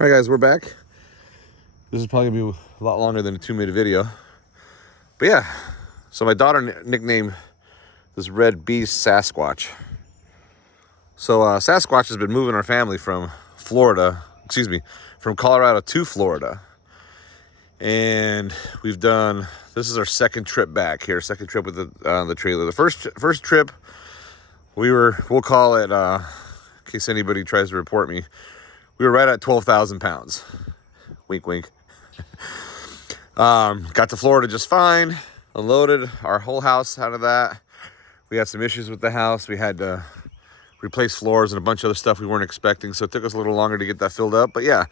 All right, guys, we're back. This is probably gonna be a lot longer than a 2-minute video. But yeah, so my daughter nicknamed this red beast Sasquatch. So Sasquatch has been moving our family from from Colorado to Florida. And we've done, this is our second trip back here, second trip with the trailer. The first trip, we'll call it, in case anybody tries to report me, we were right at 12,000 pounds. Wink, wink. Got to Florida just fine. Unloaded our whole house out of that. We had some issues with the house. We had to replace floors and a bunch of other stuff we weren't expecting. So it took us a little longer to get that filled up. But yeah,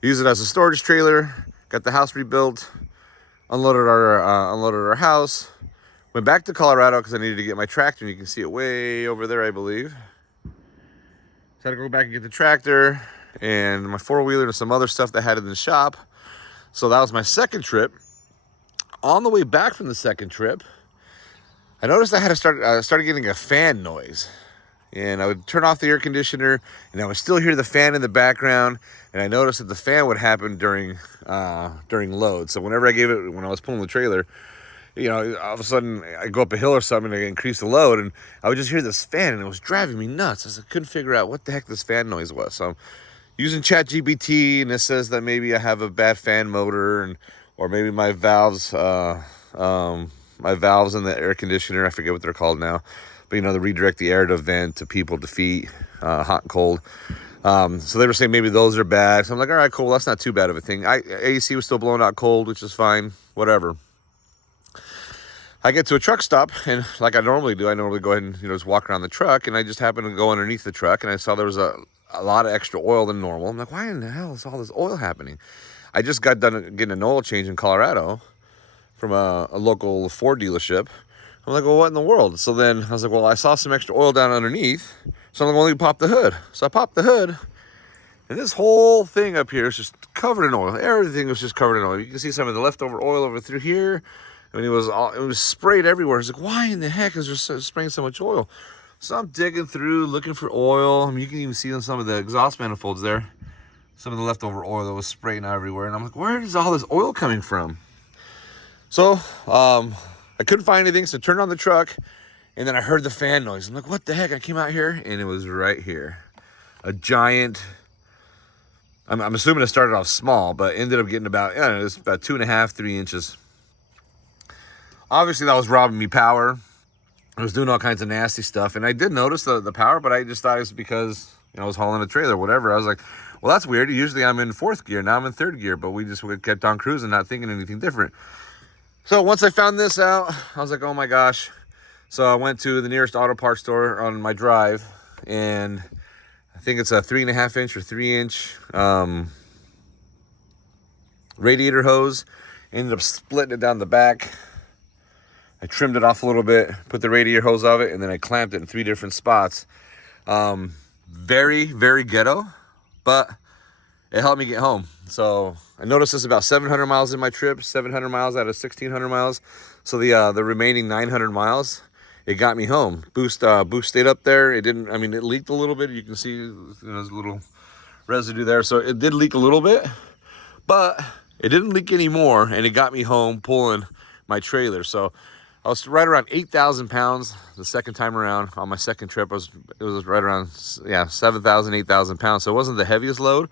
use it as a storage trailer. Got the house rebuilt. Unloaded our house. Went back to Colorado because I needed to get my tractor. And you can see it way over there, I believe. So I had to go back and get the tractor and my 4-wheeler and some other stuff that I had in the shop. So that was my second trip. On the way back from the second trip, I noticed I had to started getting a fan noise. And I would turn off the air conditioner and I would still hear the fan in the background. And I noticed that the fan would happen during load. So whenever when I was pulling the trailer, you know, all of a sudden I go up a hill or something and I increase the load and I would just hear this fan and it was driving me nuts. I couldn't figure out what the heck this fan noise was. So I'm using ChatGPT and it says that maybe I have a bad fan motor or maybe my valves in the air conditioner, I forget what they're called now, but you know, they redirect the air to vent to people to feet, hot and cold. So they were saying maybe those are bad. So I'm like, all right, cool, that's not too bad of a thing. AC was still blowing out cold, which is fine, whatever. I get to a truck stop, and like I normally do, I normally go ahead and just walk around the truck, and I just happened to go underneath the truck, and I saw there was a lot of extra oil than normal. I'm like, why in the hell is all this oil happening? I just got done getting an oil change in Colorado from a local Ford dealership. I'm like, well, what in the world? So then I was like, well, I saw some extra oil down underneath, so I'm like, well, let me pop the hood. So I popped the hood, and this whole thing up here is just covered in oil. Everything was just covered in oil. You can see some of the leftover oil over through here. I mean, it was sprayed everywhere. It's like, why in the heck is there spraying so much oil? So I'm digging through, looking for oil. I mean, you can even see on some of the exhaust manifolds there, some of the leftover oil that was spraying everywhere. And I'm like, where is all this oil coming from? So I couldn't find anything, so I turned on the truck, and then I heard the fan noise. I'm like, what the heck? I came out here, and it was right here. A giant, I'm assuming it started off small, but ended up getting about, I don't know, it's about 2.5, 3 inches. Obviously, that was robbing me power. I was doing all kinds of nasty stuff, and I did notice the power, but I just thought it was because I was hauling a trailer or whatever. I was like, well, that's weird. Usually I'm in 4th gear. Now I'm in 3rd gear, but we kept on cruising, not thinking anything different. So once I found this out, I was like, oh my gosh. So I went to the nearest auto parts store on my drive, and I think it's a 3.5 inch or 3 inch radiator hose. Ended up splitting it down the back. I trimmed it off a little bit, put the radiator hose of it, and then I clamped it in 3 different spots. Very, very ghetto, but it helped me get home. So I noticed this about 700 miles in my trip, 700 miles out of 1,600 miles. So the remaining 900 miles, it got me home. Boost stayed up there. It didn't, I mean, it leaked a little bit. You can see there's a little residue there. So it did leak a little bit, but it didn't leak anymore, and it got me home pulling my trailer. So I was right around 8,000 pounds the second time around on my second trip. It was right around, 7,000, 8,000 pounds. So it wasn't the heaviest load,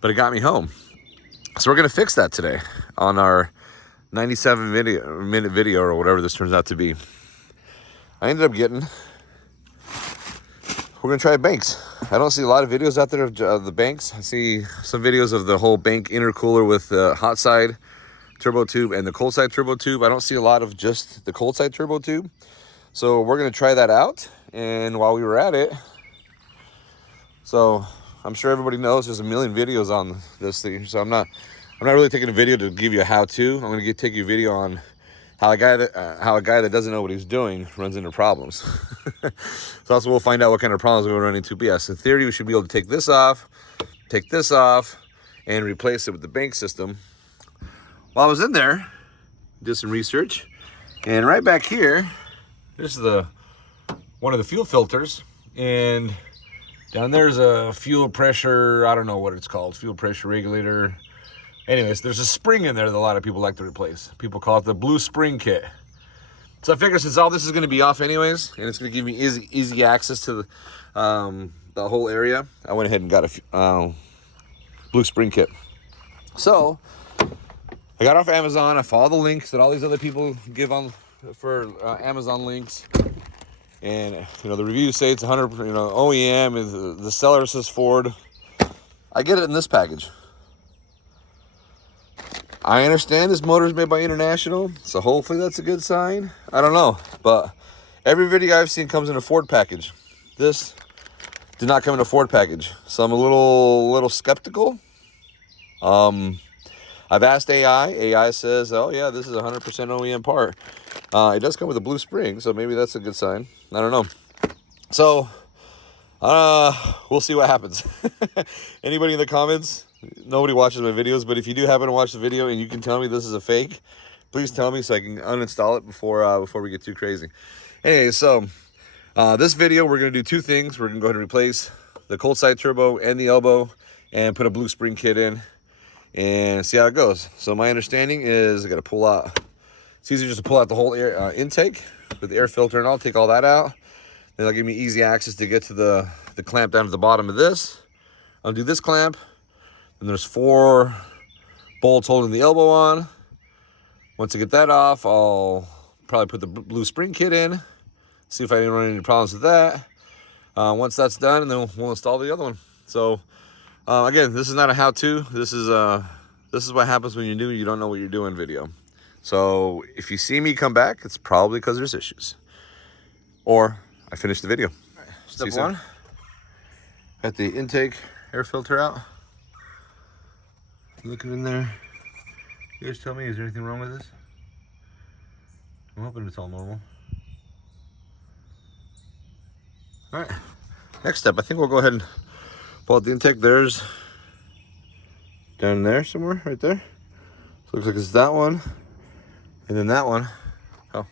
but it got me home. So we're gonna fix that today on our 97-minute video or whatever this turns out to be. I ended up we're gonna try banks. I don't see a lot of videos out there of the banks. I see some videos of the whole bank intercooler with the hot side turbo tube and the cold side turbo tube. I don't see a lot of just the cold side turbo tube. So we're gonna try that out. And while we were at it, so I'm sure everybody knows there's a million videos on this thing. So I'm not really taking a video to give you a how-to. I'm gonna take you a video on how a guy that doesn't know what he's doing runs into problems. So also we'll find out what kind of problems we run into. But yes, in theory, we should be able to take this off, and replace it with the bank system. While I was in there, did some research, and right back here, this is one of the fuel filters, and Down there's a fuel pressure, I don't know what it's called, fuel pressure regulator. Anyways, there's a spring in there that a lot of people like to replace. People call it the blue spring kit. So I figure since all this is going to be off anyways, and it's going to give me easy access to the whole area, I went ahead and got a blue spring kit. So I got off Amazon. I follow the links that all these other people give on for Amazon links. And, you know, the reviews say it's 100, you know, OEM, is the seller says Ford. I get it in this package. I understand this motor is made by International, so hopefully that's a good sign. I don't know, but every video I've seen comes in a Ford package. This did not come in a Ford package, so I'm a little skeptical. I've asked AI. AI says, oh yeah, this is a 100% OEM part. It does come with a blue spring, so maybe that's a good sign. I don't know. So, we'll see what happens. Anybody in the comments? Nobody watches my videos, but if you do happen to watch the video and you can tell me this is a fake, please tell me so I can uninstall it before we get too crazy. Anyway, so this video we're going to do two things. We're going to go ahead and replace the cold side turbo and the elbow and put a blue spring kit in and see how it goes. So my understanding is I got to pull out. It's easier just to pull out the whole air intake with the air filter, and I'll take all that out. Then that'll give me easy access to get to the clamp down to the bottom of this. I'll do this clamp. And there's 4 bolts holding the elbow on. Once I get that off, I'll probably put the blue spring kit in. See if I didn't run into any problems with that. Once that's done, and then we'll install the other one. So again, this is not a how-to. This is what happens when you're new. You don't know what you're doing video. So if you see me come back, it's probably because there's issues. Or I finished the video. Right, step one. Got the intake air filter out. Looking in there. You guys tell me, is there anything wrong with this? I'm hoping it's all normal. All right. Next step, I think we'll go ahead and pull out the intake. There's down there somewhere, right there. So looks like it's that one. And then that one. Oh,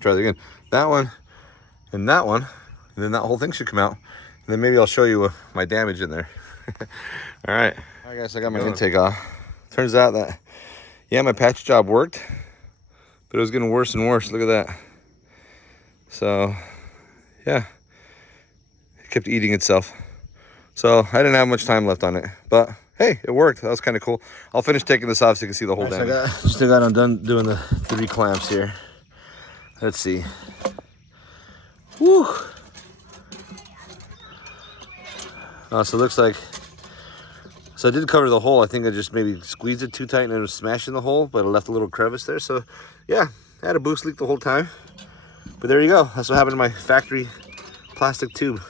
try that again. That one and that one. And then that whole thing should come out. And then maybe I'll show you my damage in there. All right. All right, guys, I got my intake off. Turns out that, yeah, my patch job worked, but it was getting worse and worse. Look at that. So, yeah, it kept eating itself. So I didn't have much time left on it, but hey, it worked. That was kind of cool. I'll finish taking this off so you can see the whole damage. Still got undone doing the 3 clamps here. Let's see. Woo. So it looks like, so I did cover the hole. I think I just maybe squeezed it too tight and it was smashing the hole, but it left a little crevice there. So yeah, I had a boost leak the whole time. But there you go. That's what happened to my factory plastic tube.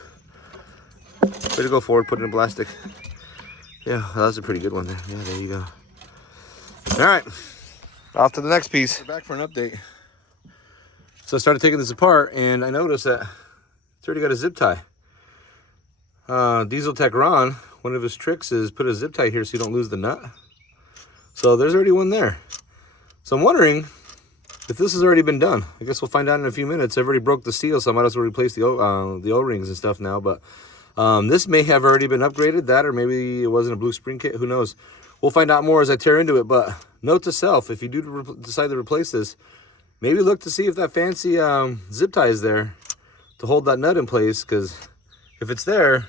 Way to go, Ford, put it in plastic. Yeah, that was a pretty good one there. Yeah, there you go. All right, off to the next piece. We're back for an update. So I started taking this apart and I noticed that it's already got a zip tie. Diesel Tech Ron, one of his tricks is put a zip tie here so you don't lose the nut. So there's already one there. So I'm wondering if this has already been done. I guess we'll find out in a few minutes. I've already broke the steel, so I might as well replace the O-rings and stuff now. But this may have already been upgraded, that, or maybe it wasn't a blue spring kit. Who knows? We'll find out more as I tear into it. But note to self, if you do decide to replace this, maybe look to see if that fancy zip tie is there to hold that nut in place, because if it's there,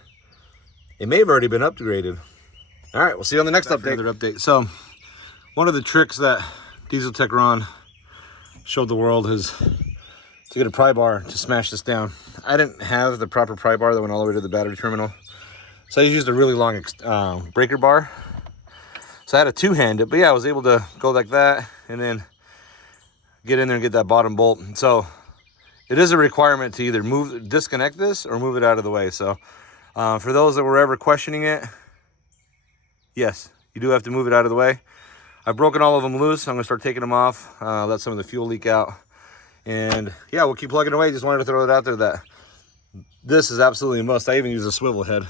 it may have already been upgraded. All right, we'll see you on the next update. Another update. So one of the tricks that Diesel Tech Ron showed the world is to get a pry bar to smash this down. I didn't have the proper pry bar that went all the way to the battery terminal, so I used a really long breaker bar. So I had a two-handed, but yeah, I was able to go like that and then get in there and get that bottom bolt. So it is a requirement to either disconnect this or move it out of the way. So for those that were ever questioning it, yes, you do have to move it out of the way. I've broken all of them loose. I'm gonna start taking them off, let some of the fuel leak out. And yeah, we'll keep plugging away. Just wanted to throw it out there that this is absolutely a must. I even use a swivel head.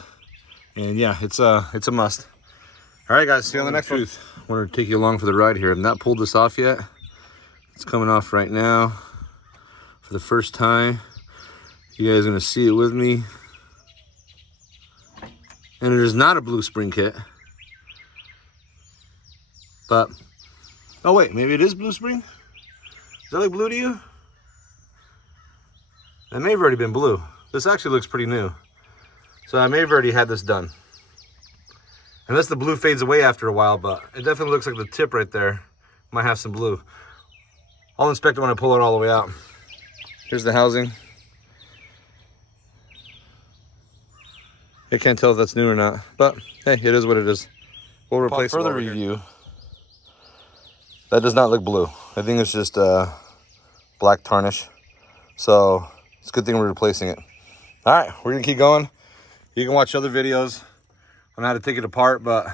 And yeah, it's a must. All right, guys, see you on the next one. I wanted to take you along for the ride here. I've not pulled this off yet. It's coming off right now for the first time. You guys are gonna see it with me. And it is not a blue spring kit. But, oh wait, maybe it is blue spring? Does that look blue to you? That may have already been blue. This actually looks pretty new. So I may have already had this done. Unless the blue fades away after a while, but it definitely looks like the tip right there might have some blue. I'll inspect it when I pull it all the way out. Here's the housing. I can't tell if that's new or not, but hey, it is what it is. We'll replace it. Further review. That does not look blue. I think it's just black tarnish. So it's a good thing we're replacing it. All right, we're gonna keep going. You can watch other videos on how to take it apart, but I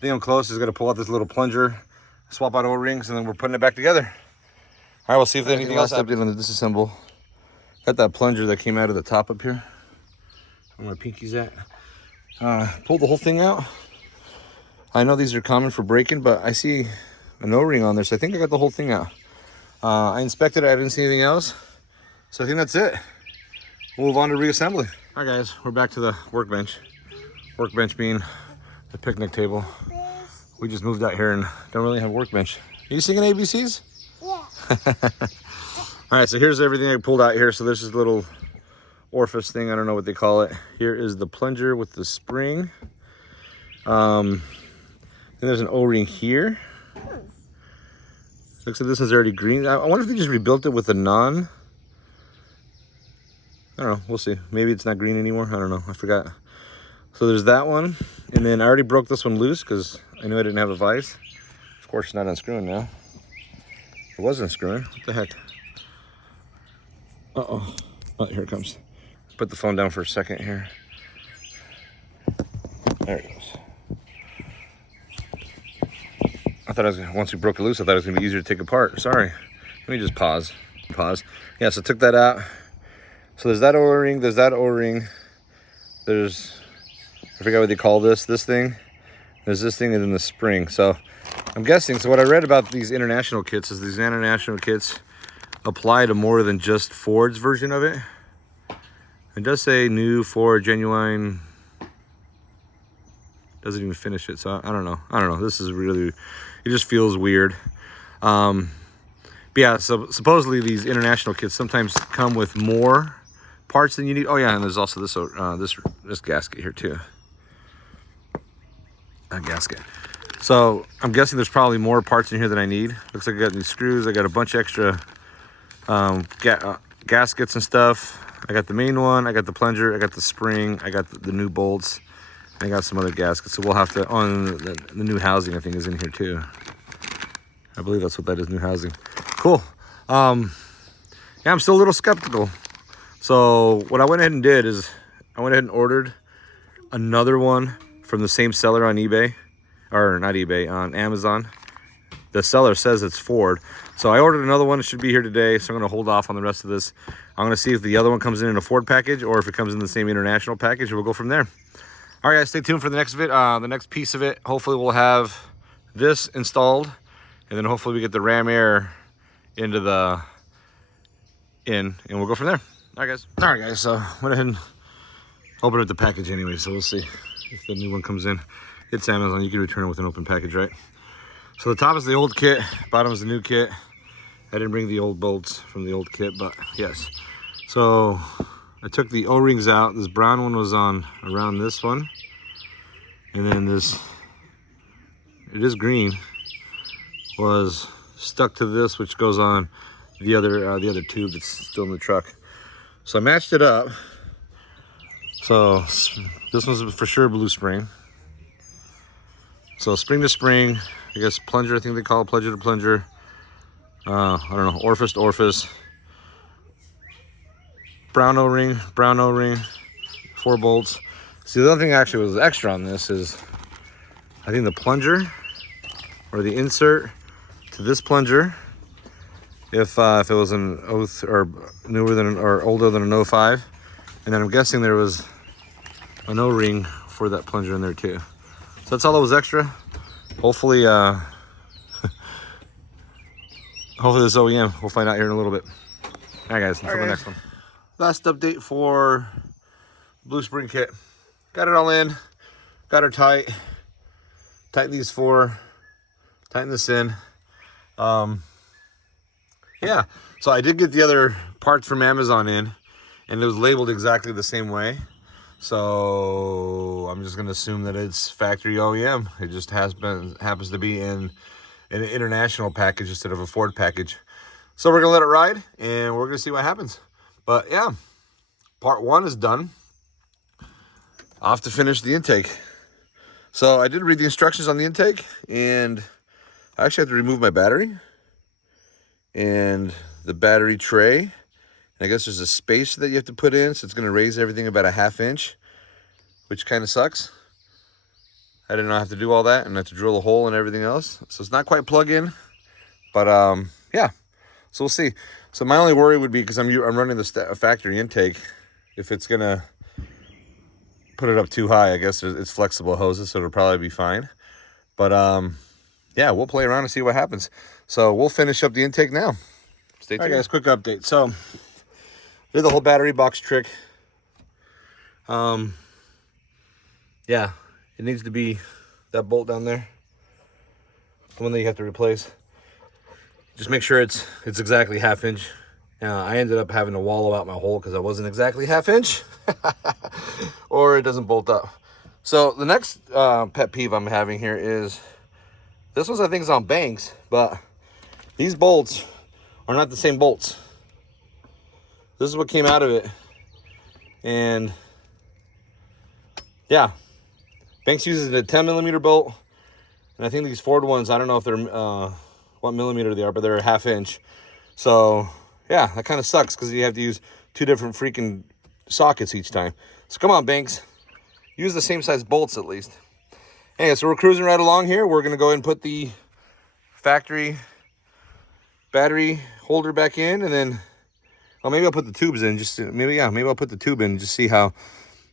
think I'm close. Is gonna pull out this little plunger, swap out O-rings, and then we're putting it back together. All right, we'll see if there's anything else happens on the disassemble. Got that plunger that came out of the top up here. Where my pinky's at. Pulled the whole thing out. I know these are common for breaking, but I see an O-ring on there, so I think I got the whole thing out. I inspected it, I didn't see anything else. So I think that's it. We'll move on to reassembly. All right guys, we're back to the workbench. Workbench being the picnic table. We just moved out here and don't really have a workbench. Are you singing ABCs? Yeah. All right, so here's everything I pulled out here. So there's this little orifice thing, I don't know what they call it. Here is the plunger with the spring. Then there's an O-ring here. Looks like this one's already green. I wonder if they just rebuilt it with a non. I don't know, we'll see. Maybe it's not green anymore, I don't know, I forgot. So there's that one. And then I already broke this one loose because I knew I didn't have a vise. Of course, it's not unscrewing now. It was unscrewing, what the heck? Uh-oh, oh, here it comes. Put the phone down for a second here. There it goes. I thought I was once we broke it loose, I thought it was gonna be easier to take apart. Sorry. Let me just pause. Yeah, so took that out. So there's that O-ring, there's that O-ring. There's, I forgot what they call this thing. There's this thing and then the spring. So I'm guessing, so what I read about these international kits is these international kits apply to more than just Ford's version of it. It does say new Ford genuine. Doesn't even finish it, so I don't know. This is really, it just feels weird. But yeah, so supposedly these international kits sometimes come with more parts than you need. Oh yeah, and there's also this gasket here too. A gasket. So I'm guessing there's probably more parts in here than I need. Looks like I got these screws. I got a bunch of extra gaskets and stuff. I got the main one. I got the plunger. I got the spring. I got the new bolts. I got some other gaskets, so we'll have to, the new housing I think is in here too. I believe that's what that is, new housing. Cool. Yeah, I'm still a little skeptical. So what I went ahead and did is I went ahead and ordered another one from the same seller on eBay, or not eBay, on Amazon. The seller says it's Ford. So I ordered another one. It should be here today, so I'm gonna hold off on the rest of this. I'm gonna see if the other one comes in a Ford package or if it comes in the same international package, and we'll go from there. All right, guys, stay tuned for the next piece of it. Hopefully we'll have this installed, and then hopefully we get the Ram Air into the and we'll go from there. All right, guys, so went ahead and opened up the package anyway, so we'll see if the new one comes in. It's Amazon, you can return it with an open package, right? So the top is the old kit, bottom is the new kit. I didn't bring the old bolts from the old kit, but yes. So I took the O-rings out. This brown one was on around this one. And then this, it is green, was stuck to this, which goes on the other tube that's still in the truck. So I matched it up. So this one's for sure blue spring. So spring to spring, I guess plunger, I think they call it, plunger to plunger. I don't know, orifice to orifice. Brown O-ring, 4 bolts. See, the other thing actually was extra on this is, I think the plunger or the insert to this plunger, if it was an 03 or newer than or older than an 05, and then I'm guessing there was an O-ring for that plunger in there too. So that's all that was extra. Hopefully, hopefully this OEM, we'll find out here in a little bit. All right, guys, until the next one. Last update for Blue Spring kit. Got it all in. got her tight. Tighten these four. Tighten this in. Yeah, so I did get the other parts from Amazon in, and it was labeled exactly the same way. So I'm just gonna assume that it's factory OEM. It just happens to be in an international package instead of a Ford package. So we're gonna let it ride, and we're gonna see what happens. But yeah, part one is done. Off to finish the intake. So I did read the instructions on the intake, and I actually have to remove my battery and the battery tray. And I guess there's a space that you have to put in, so it's going to raise everything about a 1/2 inch, which kind of sucks. I did not have to do all that and have to drill a hole and everything else. So it's not quite plug-in, but yeah. So we'll see. So my only worry would be, because I'm running the factory intake, if it's going to put it up too high. I guess it's flexible hoses, so it'll probably be fine. But yeah, we'll play around and see what happens. So we'll finish up the intake now. Stay tuned. All right, guys, quick update. So did the whole battery box trick. Yeah, it needs to be that bolt down there, the one that you have to replace. Just make sure it's exactly 1/2 inch. I ended up having to wallow out my hole because I wasn't exactly 1/2 inch, or it doesn't bolt up. So the next pet peeve I'm having here is, this one I think is on Banks, but these bolts are not the same bolts. This is what came out of it. And yeah, Banks uses a 10mm bolt. And I think these Ford ones, I don't know if they're, what millimeter they are, but they're 1/2 inch. So yeah, that kind of sucks because you have to use 2 different freaking sockets each time. So come on, Banks, use the same size bolts at least. Anyway, so we're cruising right along here. We're gonna go ahead and put the factory battery holder back in, and then, well, maybe I'll put the tubes in, maybe I'll put the tube in, just see how,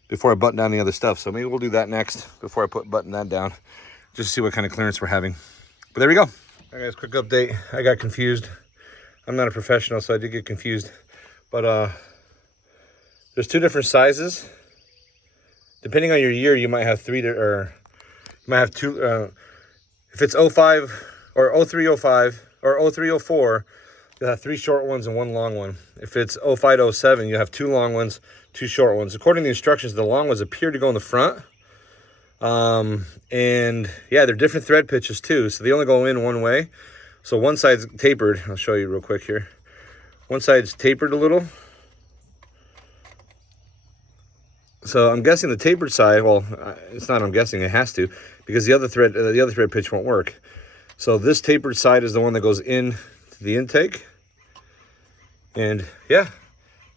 before I button down the other stuff. So maybe we'll do that next before I button that down, just to see what kind of clearance we're having. But there we go. All right, guys, quick update. I got confused. I'm not a professional, so I did get confused. But there's 2 different sizes. Depending on your year, you might have 3 or you might have 2. If it's 05 or 0305 or 0304, you'll have 3 short ones and 1 long one. If it's 05 to 07, you have 2 long ones, 2 short ones. According to the instructions, the long ones appear to go in the front. And yeah, they're different thread pitches too, so they only go in one way. So one side's tapered. I'll show you real quick here. One side's tapered a little. So I'm guessing the tapered side, well, it's not, I'm guessing, it has to, because the other thread pitch won't work. So this tapered side is the one that goes in to the intake. And yeah,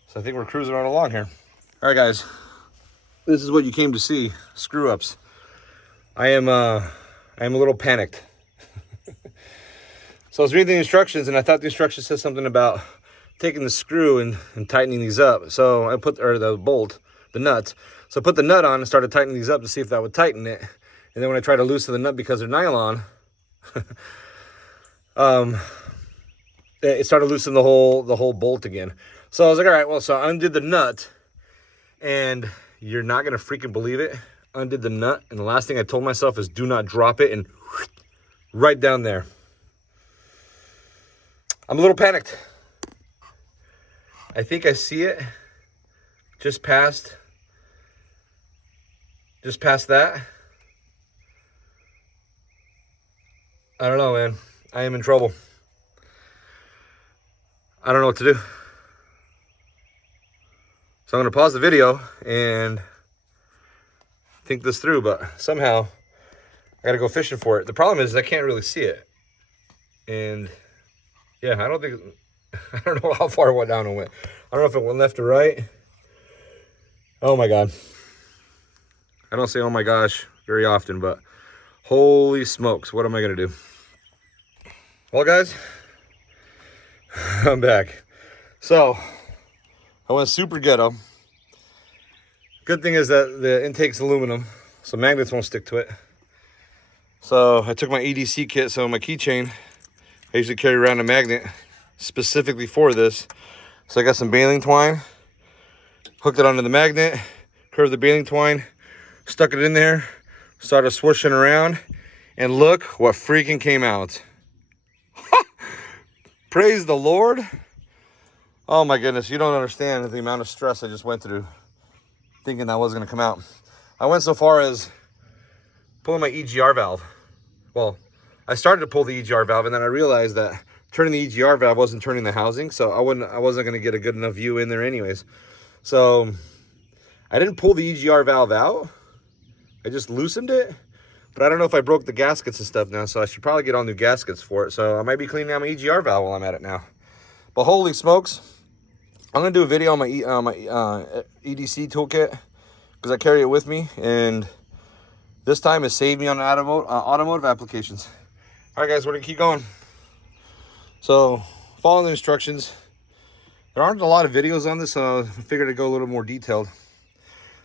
so I think we're cruising right along here. All right, guys, this is what you came to see, screw ups. I am a little panicked. So I was reading the instructions, and I thought the instructions said something about taking the screw and tightening these up. So I put, or the bolt, the nut. So I put the nut on and started tightening these up to see if that would tighten it. And then when I tried to loosen the nut because they're nylon, it started loosening the whole bolt again. So I was like, all right, well, so I undid the nut, and you're not gonna freaking believe it. Undid the nut, and the last thing I told myself is do not drop it, and right down there. I'm a little panicked. I think I see it just past that. I don't know, man. I am in trouble. I don't know what to do. So I'm going to pause the video and think this through, but somehow I got to go fishing for it. The problem is I can't really see it. And yeah, I don't know how far it down it went. I don't know if it went left or right. Oh my God. I don't say oh my gosh very often, but holy smokes, what am I gonna do? Well, guys, I'm back. So I went super ghetto. Good thing is that the intake's aluminum, so magnets won't stick to it. So I took my EDC kit, so my keychain, I usually carry around a magnet specifically for this. So I got some baling twine, hooked it onto the magnet, curved the baling twine, stuck it in there, started swooshing around, and look what freaking came out. Praise the Lord. Oh my goodness, you don't understand the amount of stress I just went through thinking that was gonna come out. I went so far as pulling my EGR valve. Well, I started to pull the EGR valve, and then I realized that turning the EGR valve wasn't turning the housing, so I wasn't gonna get a good enough view in there anyways. So I didn't pull the EGR valve out. I just loosened it, but I don't know if I broke the gaskets and stuff now, so I should probably get all new gaskets for it. So I might be cleaning out my EGR valve while I'm at it now. But holy smokes, I'm gonna do a video on my EDC toolkit because I carry it with me, and this time it saved me on automotive applications. All right, guys, we're gonna keep going. So following the instructions. There aren't a lot of videos on this, so I figured I'd go a little more detailed.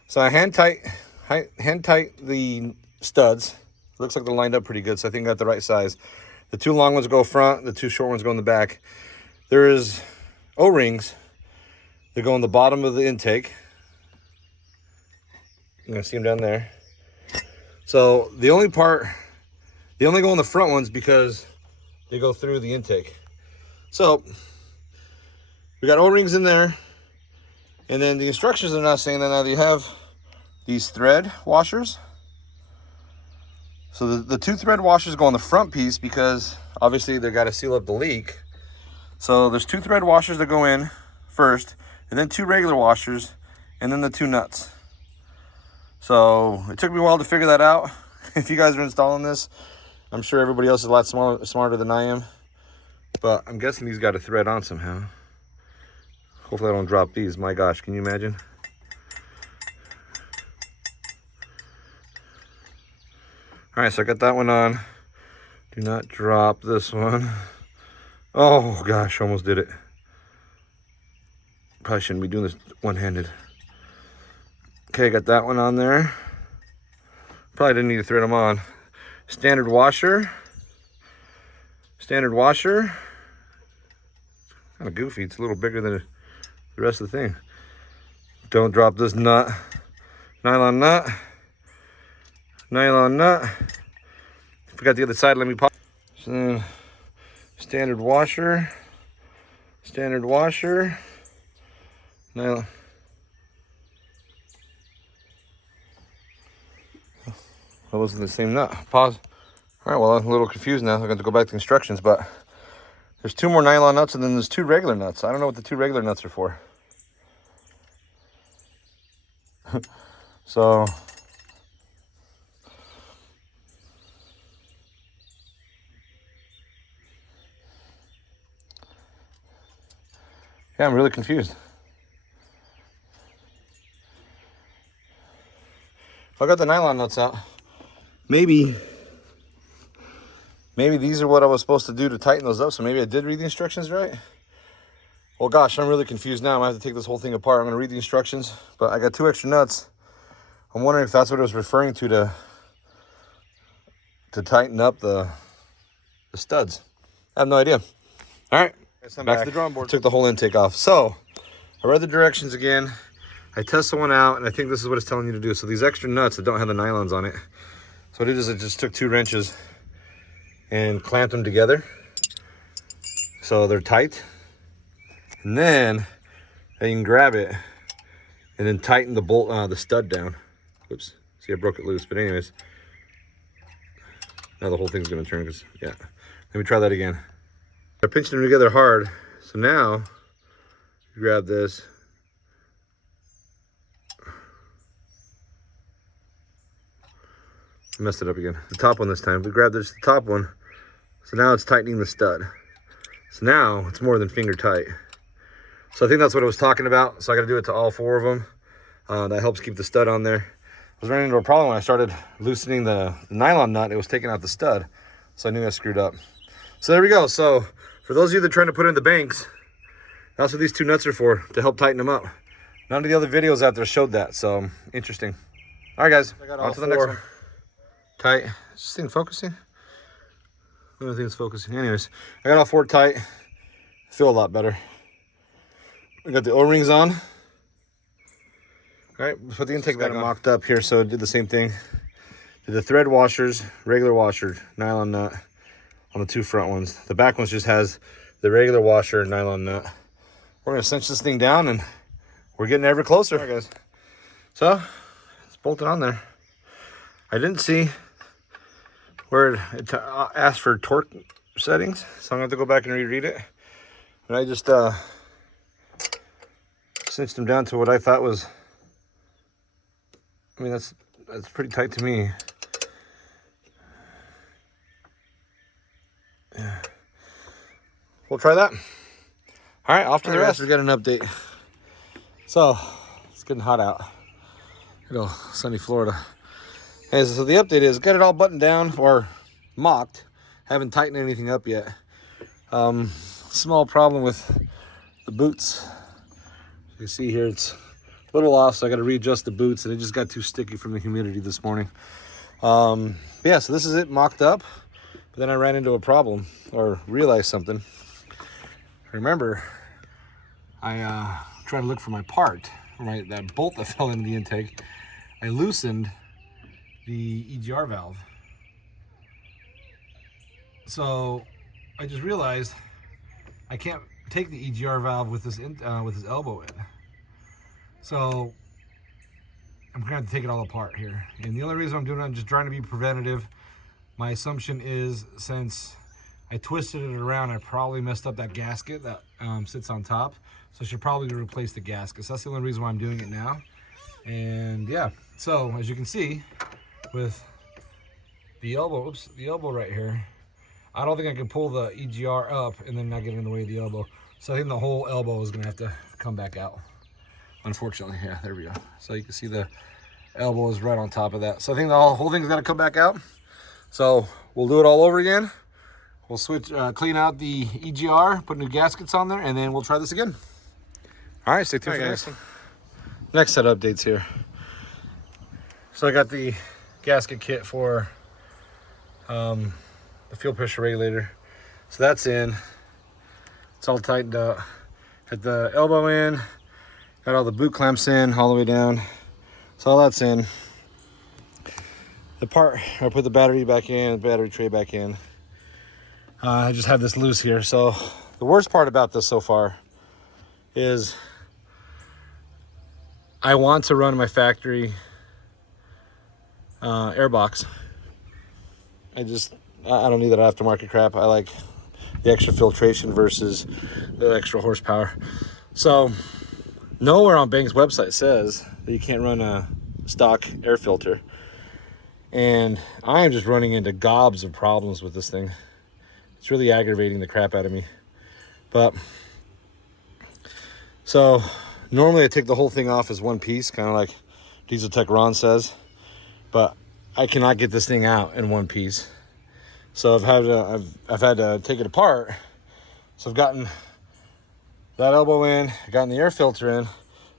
So I hand tight the studs. It looks like they're lined up pretty good, so I think I got the right size. The two long ones go front, the two short ones go in the back. There is O-rings that go in the bottom of the intake. You're gonna see them down there. So they only go in the front ones because they go through the intake. So we got O-rings in there, and then the instructions are not saying that now. They have these thread washers. So the two thread washers go on the front piece because obviously they got to seal up the leak. So there's two thread washers that go in first, and then two regular washers, and then the two nuts. So it took me a while to figure that out. If you guys are installing this, I'm sure everybody else is a lot smarter than I am, but I'm guessing these got to thread on somehow. Hopefully I don't drop these. My gosh, can you imagine? All right, so I got that one on. Do not drop this one. Oh gosh, almost did it. Probably shouldn't be doing this one-handed. Okay, got that one on there. Probably didn't need to thread them on. Standard washer. Standard washer. Kind of goofy. It's a little bigger than the rest of the thing. Don't drop this nut. Nylon nut. Nylon nut. Forgot the other side. Let me pop. So then, standard washer. Standard washer. Nylon. That wasn't the same nut. Pause. All right, well, I'm a little confused now. I'm going to go back to the instructions, but there's two more nylon nuts, and then there's two regular nuts. I don't know what the two regular nuts are for. So yeah, I'm really confused. I got the nylon nuts out. Maybe these are what I was supposed to do to tighten those up. So maybe I did read the instructions right. Well, gosh, I'm really confused now. I'm gonna have to take this whole thing apart. I'm gonna read the instructions, but I got two extra nuts. I'm wondering if that's what it was referring to tighten up the studs. I have no idea. All right, back to the drawing board. Took the whole intake off. So I read the directions again. I tested one out, and I think this is what it's telling you to do. So these extra nuts that don't have the nylons on it. So what it is, I just took 2 wrenches and clamped them together so they're tight. And then you can grab it and then tighten the bolt, the stud down. Oops, see I broke it loose, but anyways. Now the whole thing's gonna turn, because, yeah. Let me try that again. I pinched them together hard. So now, you grab this. I messed it up again. The top one this time. We grabbed this, the top one. So now it's tightening the stud. So now it's more than finger tight. So I think that's what I was talking about. So I got to do it to all 4 of them. That helps keep the stud on there. I was running into a problem when I started loosening the nylon nut. It was taking out the stud. So I knew I screwed up. So there we go. So for those of you that are trying to put in the banks, that's what these 2 nuts are for, to help tighten them up. None of the other videos out there showed that. So interesting. All right, guys. On to the next one. Tight. Is this thing focusing? I don't think it's focusing. Anyways, I got all 4 tight. I feel a lot better. We got the O-rings on. All right, put the intake back on. Mocked up here, so I did the same thing. The thread washers, regular washer, nylon nut on the two front ones. The back ones just has the regular washer and nylon nut. We're gonna cinch this thing down and we're getting ever closer. All right, guys. So it's bolted on there. I didn't see where it asked for torque settings, so I'm gonna have to go back and reread it. And I just cinched them down to what I thought was, I mean, that's pretty tight to me. Yeah. We'll try that. All right, off to the rest. We got an update. So it's getting hot out. Good old sunny Florida. And so the update is, got it all buttoned down or mocked. Haven't tightened anything up yet. Small problem with the boots. You see here, it's a little off, so I got to readjust the boots, and it just got too sticky from the humidity this morning. Yeah, so this is it mocked up. But then I ran into a problem, or realized something. Remember, I tried to look for my part, right? That bolt that fell into the intake. I loosened the EGR valve. So I just realized I can't take the EGR valve with this elbow in. So I'm gonna have to take it all apart here. And the only reason I'm doing it, I'm just trying to be preventative. My assumption is, since I twisted it around, I probably messed up that gasket that sits on top. So I should probably replace the gasket. So that's the only reason why I'm doing it now. And yeah, so as you can see, with the elbow, the elbow right here, I don't think I can pull the EGR up and then not get in the way of the elbow. So I think the whole elbow is gonna have to come back out. Unfortunately, yeah, there we go. So you can see the elbow is right on top of that. So I think the whole thing's gotta come back out. So we'll do it all over again. We'll switch, clean out the EGR, put new gaskets on there, and then we'll try this again. All right, stay tuned for the next one. Next set of updates here. So I got the gasket kit for the fuel pressure regulator. So that's in. It's all tightened up. Had the elbow in, got all the boot clamps in all the way down. So all that's in. The part, I put the battery back in, the battery tray back in. I just have this loose here. So the worst part about this so far is I want to run my factory airbox. I don't need that aftermarket crap. I like the extra filtration versus the extra horsepower. So nowhere on Bang's website says that you can't run a stock air filter. And I am just running into gobs of problems with this thing. It's really aggravating the crap out of me. But so normally I take the whole thing off as one piece, kind of like Diesel Tech Ron says, but I cannot get this thing out in one piece. So I've had to take it apart. So I've gotten that elbow in, gotten the air filter in,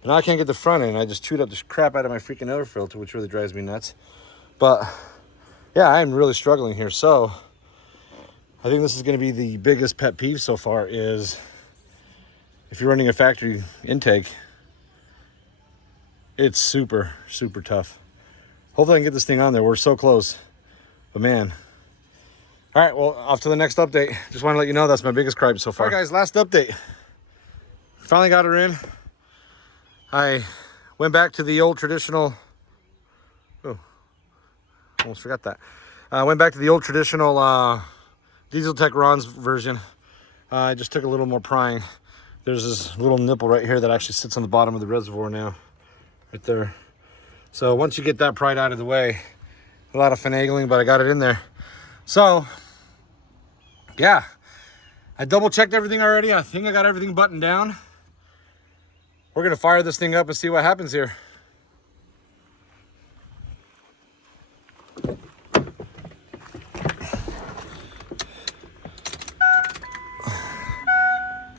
but now I can't get the front in. I just chewed up the crap out of my freaking air filter, which really drives me nuts. But yeah, I'm really struggling here. So I think this is going to be the biggest pet peeve so far, is if you're running a factory intake, it's super, super tough. Hopefully I can get this thing on there. We're so close, but man. All right, well, off to the next update. Just want to let you know that's my biggest gripe so far. All right, guys, last update. Finally got her in. I went back to the old traditional, almost forgot that. I went back to the old traditional Diesel Tech Ron's version. I just took a little more prying. There's this little nipple right here that actually sits on the bottom of the reservoir now, right there. So once you get that pried out of the way, a lot of finagling, but I got it in there. So yeah, I double checked everything already. I think I got everything buttoned down. We're gonna fire this thing up and see what happens here.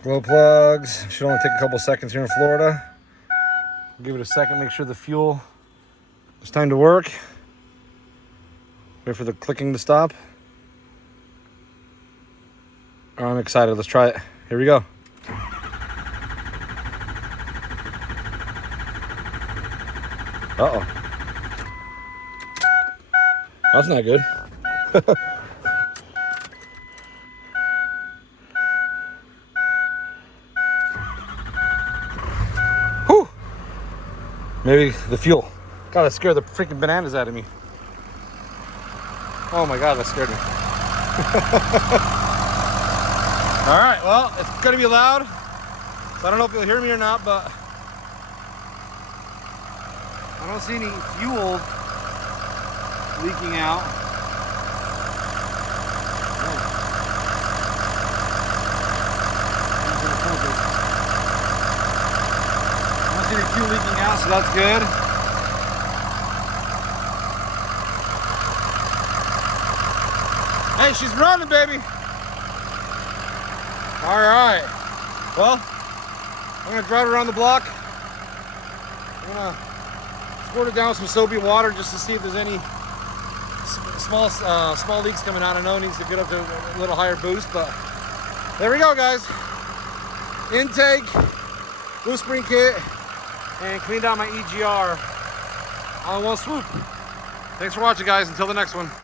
Glow plugs. Should only take a couple seconds here in Florida. Give it a second, make sure the fuel is time to work. Wait for the clicking to stop. I'm excited. Let's try it. Here we go. Uh-oh. That's not good. Whew. Maybe the fuel. God, that scared the freaking bananas out of me. Oh my God, that scared me. All right, well, it's gonna be loud. So I don't know if you'll hear me or not, but I don't see any fuel leaking out. I don't see any fuel leaking out, so that's good. Hey, she's running, baby. All right. Well, I'm gonna drive around the block. I'm gonna squirt it down with some soapy water just to see if there's any small leaks coming out. I know it needs to get up to a little higher boost, but there we go, guys. Intake, blue spring kit, and cleaned out my EGR all in one swoop. Thanks for watching, guys. Until the next one.